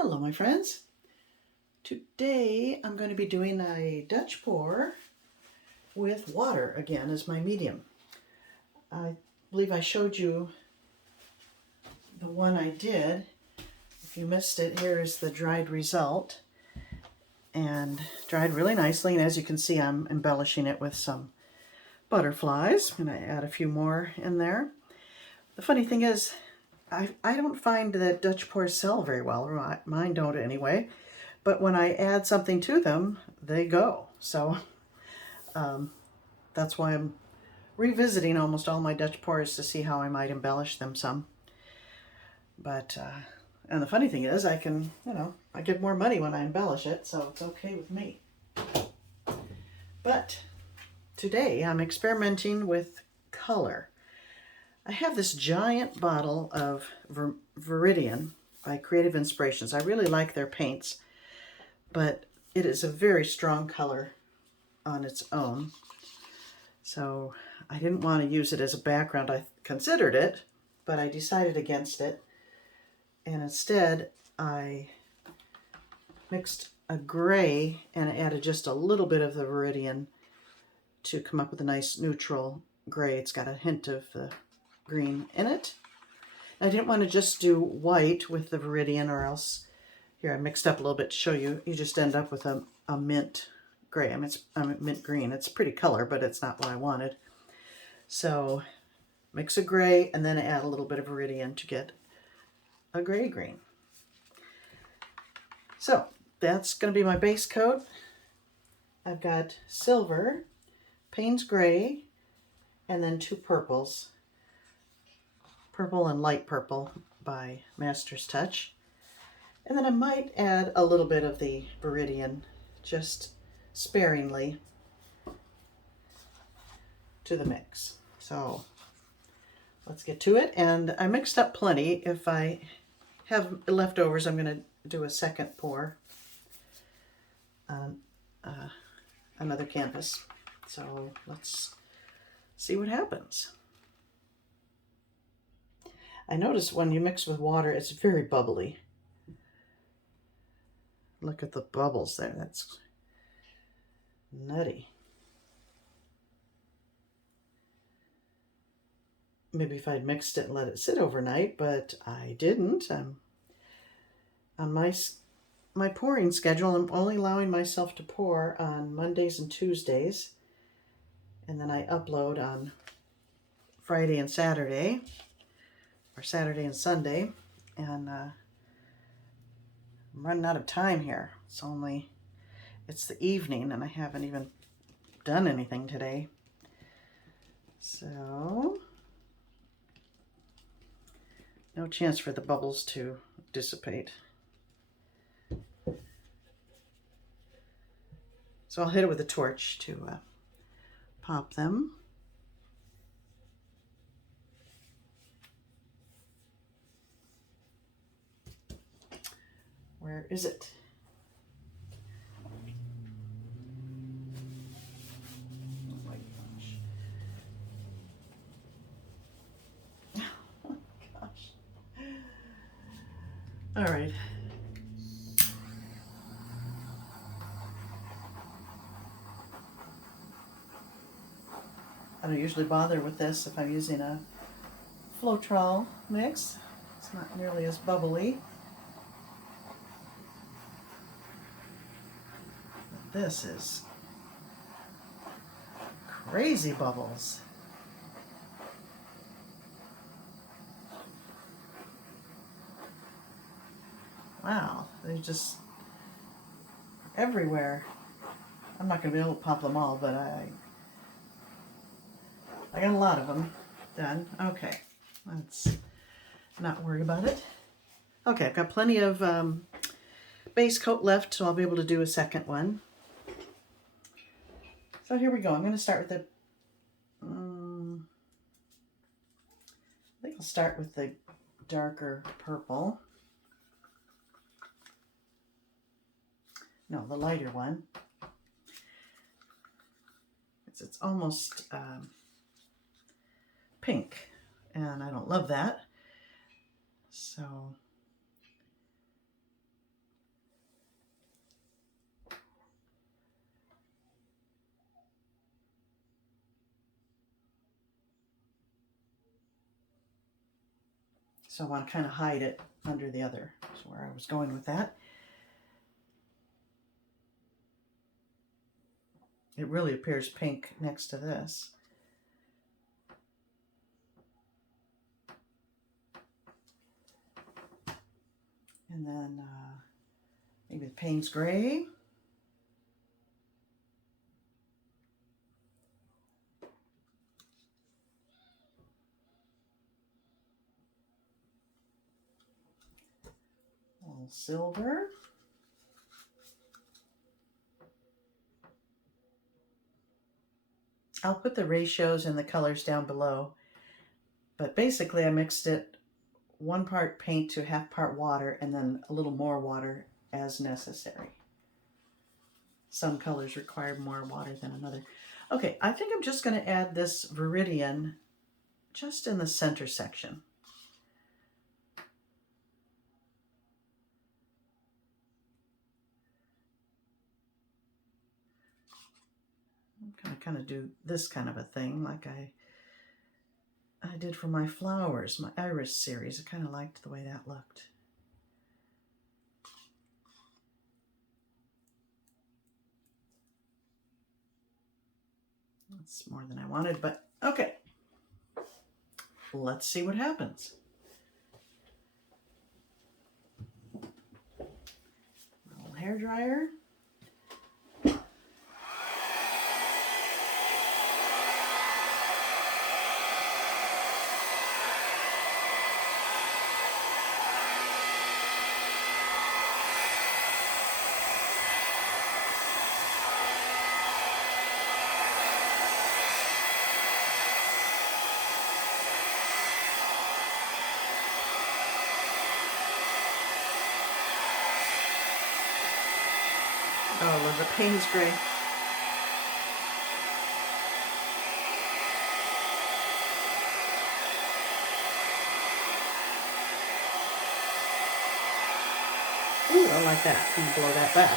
Hello my friends. Today I'm going to be doing a Dutch pour with water again as my medium. I believe I showed you the one I did. If you missed it, here is the dried result, and dried really nicely, and as you can see I'm embellishing it with some butterflies. I'm going to add a few more in there. The funny thing is I don't find that Dutch pours sell very well, or mine don't anyway, but when I add something to them, they go. So that's why I'm revisiting almost all my Dutch pours to see how I might embellish them some. But, and the funny thing is I can, I get more money when I embellish it, so it's okay with me. But today I'm experimenting with color. I have this giant bottle of Viridian by Creative Inspirations. I really like their paints, but it is a very strong color on its own. So I didn't want to use it as a background. I considered it, but I decided against it. And instead I mixed a gray and added just a little bit of the Viridian to come up with a nice neutral gray. It's got a hint of the green in it. I didn't want to just do white with the Viridian, or else, here I mixed up a little bit to show you, you just end up with a mint gray. I mean, it's mint green. It's a pretty color, but it's not what I wanted. So mix a gray and then add a little bit of Viridian to get a gray green. So that's going to be my base coat. I've got silver, Payne's gray, and then two purples. Purple and light purple by Master's Touch. And then I might add a little bit of the Viridian, just sparingly, to the mix. So let's get to it. And I mixed up plenty. If I have leftovers, I'm going to do a second pour on another canvas. So let's see what happens. I notice when you mix with water, it's very bubbly. Look at the bubbles there. That's nutty. Maybe if I'd mixed it and let it sit overnight, but I didn't. On my pouring schedule, I'm only allowing myself to pour on Mondays and Tuesdays, and then I upload on Friday and Saturday, or Saturday and Sunday, and I'm running out of time here. It's the evening and I haven't even done anything today. So, no chance for the bubbles to dissipate. So I'll hit it with a torch to pop them. Where is it? Oh my gosh. Oh my gosh. All right. I don't usually bother with this if I'm using a Floetrol mix. It's not nearly as bubbly. This is crazy bubbles. Wow, they're just everywhere. I'm not going to be able to pop them all, but I got a lot of them done. Okay, let's not worry about it. Okay, I've got plenty of base coat left, so I'll be able to do a second one. So here we go. I'm going to start with the, I think I'll start with the darker purple. No, the lighter one. It's almost pink, and I don't love that. So So I want to kind of hide it under the other. That's where I was going with that. It really appears pink next to this. And then maybe the Payne's gray. A little silver. I'll put the ratios and the colors down below, but basically I mixed it 1 part paint to 1/2 part water and then a little more water as necessary. Some colors require more water than another. Okay, I think I'm just going to add this Viridian just in the center section. I'm kind of do this kind of a thing like I did for my flowers, my iris series. I kind of liked the way that looked. That's more than I wanted, but okay. Let's see what happens. A little hair dryer. Oh, I love the Payne's gray. Ooh, I like that. I'm gonna blow that back.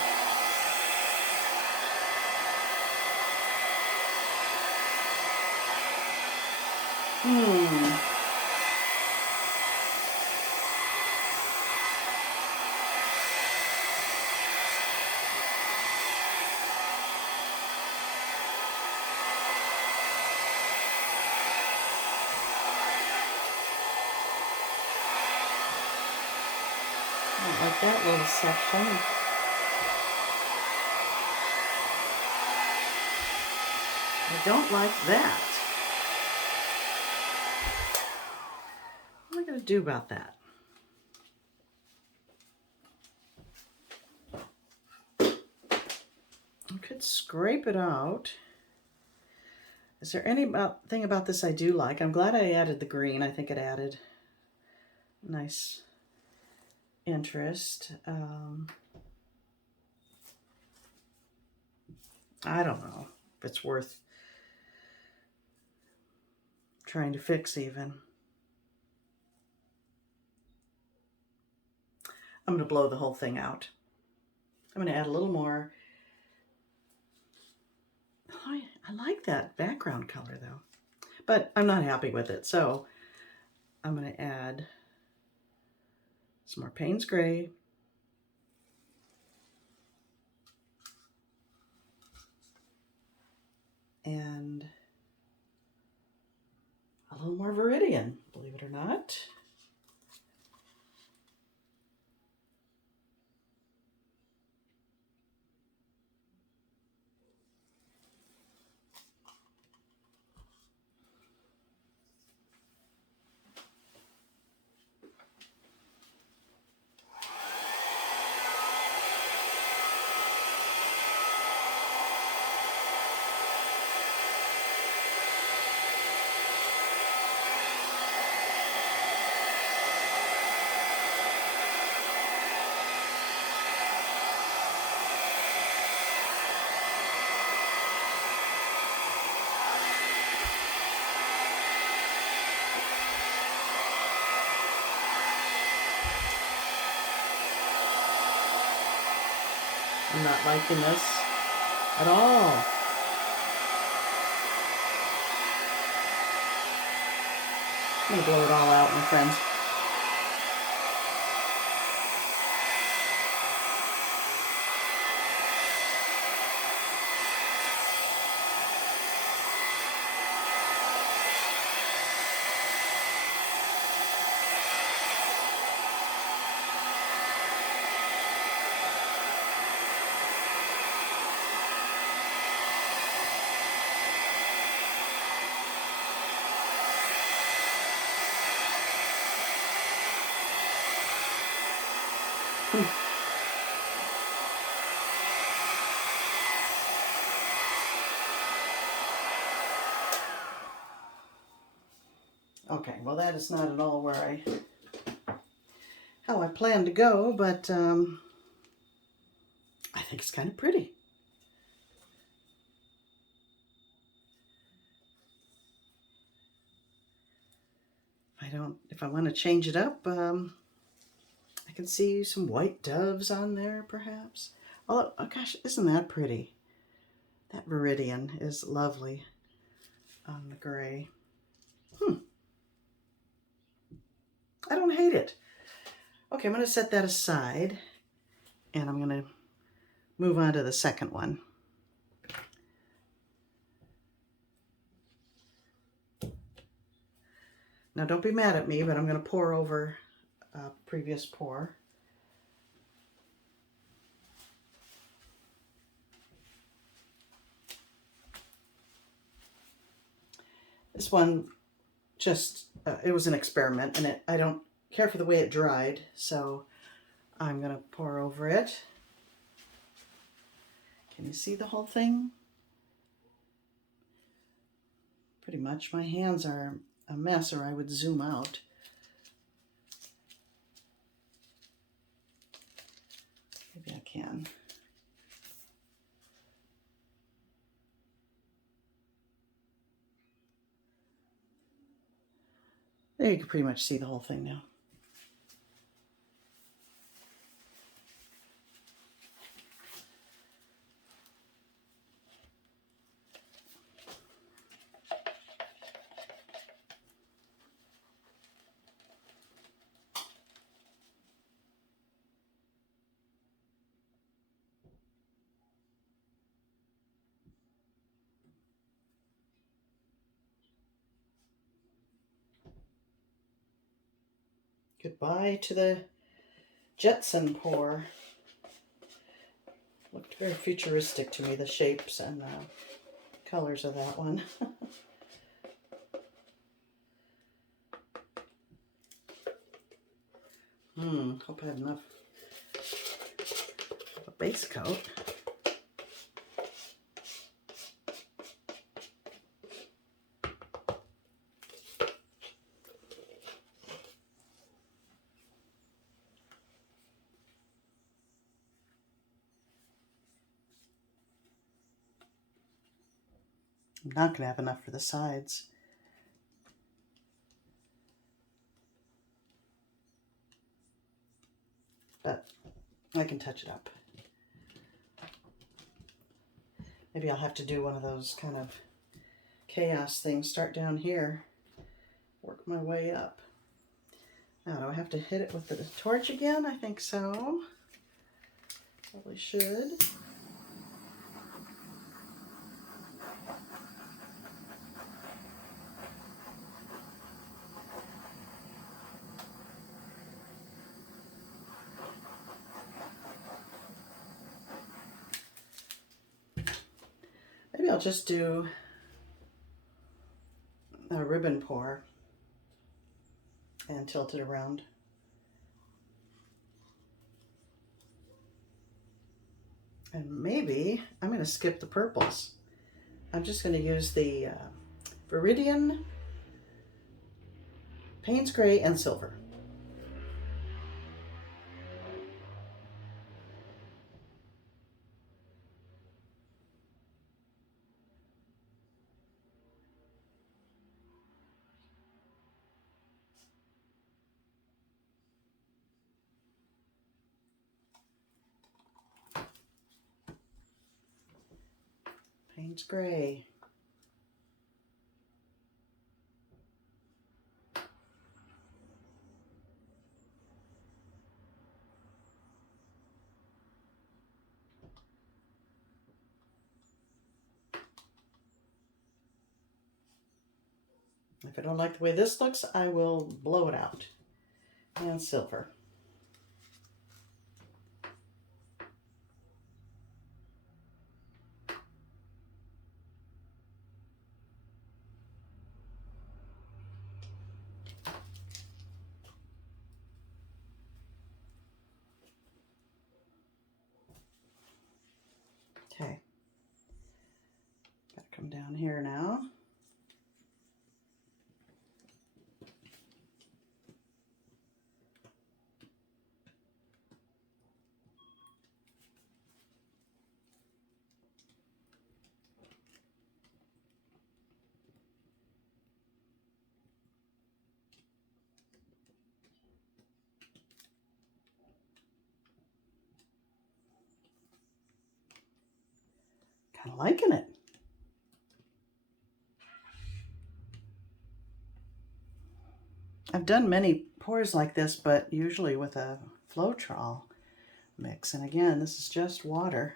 I like that little section. I don't like that. What am I going to do about that? I could scrape it out. Is there anything about this I do like? I'm glad I added the green. I think it added nice interest. I don't know if it's worth trying to fix even. I'm going to blow the whole thing out. I'm going to add a little more. Oh, I like that background color though, but I'm not happy with it. So I'm going to add some more Payne's gray. And a little more Viridian, believe it or not. I'm not liking this at all. I'm going to blow it all out, my friends. Okay, well that is not at all how I plan to go, but I think it's kind of pretty. If I want to change it up, I can see some white doves on there, perhaps. Oh gosh, isn't that pretty? That Viridian is lovely on the gray. I don't hate it. Okay, I'm going to set that aside, and I'm going to move on to the second one. Now, don't be mad at me, but I'm going to pour over a previous pour. This one just, it was an experiment, and I don't care for the way it dried, so I'm going to pour over it. Can you see the whole thing? Pretty much. My hands are a mess, or I would zoom out. Maybe I can. There, you can pretty much see the whole thing now. Goodbye to the Jeszeck pour. Looked very futuristic to me, the shapes and colors of that one. Hope I have enough of a base coat. I'm not going to have enough for the sides. But I can touch it up. Maybe I'll have to do one of those kind of chaos things. Start down here, work my way up. Now, do I have to hit it with the torch again? I think so. Probably should. Maybe I'll just do a ribbon pour and tilt it around. And maybe I'm going to skip the purples. I'm just going to use the Viridian, Payne's Gray, and Silver. Payne's Gray. If I don't like the way this looks, I will blow it out. And Silver. I'm liking it. I've done many pours like this, but usually with a Floetrol mix. And again, this is just water.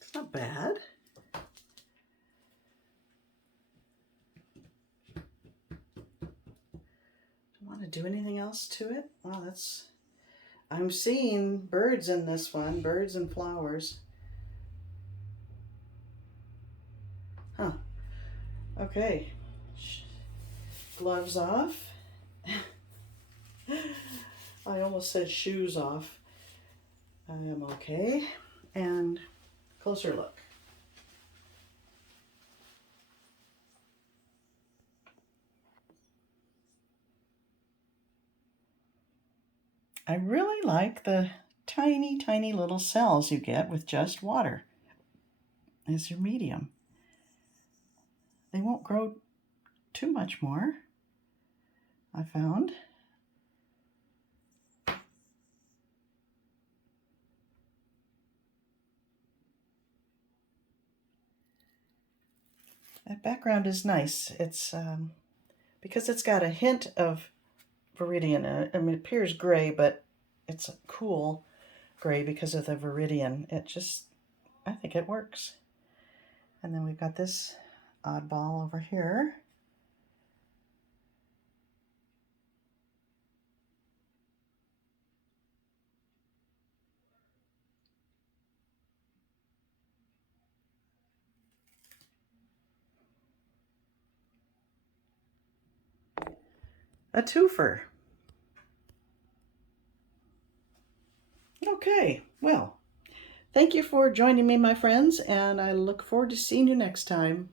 It's not bad. Want to do anything else to it? Wow, I'm seeing birds in this one, birds and flowers. Huh. Okay. Gloves off. I almost said shoes off. I am okay. And closer look. I really like the tiny, tiny little cells you get with just water as your medium. They won't grow too much more, I found. That background is nice. It's because it's got a hint of Viridian. I mean, it appears gray, but it's a cool gray because of the Viridian. I think it works. And then we've got this oddball over here. A two-fer. Okay, well, thank you for joining me, my friends, and I look forward to seeing you next time.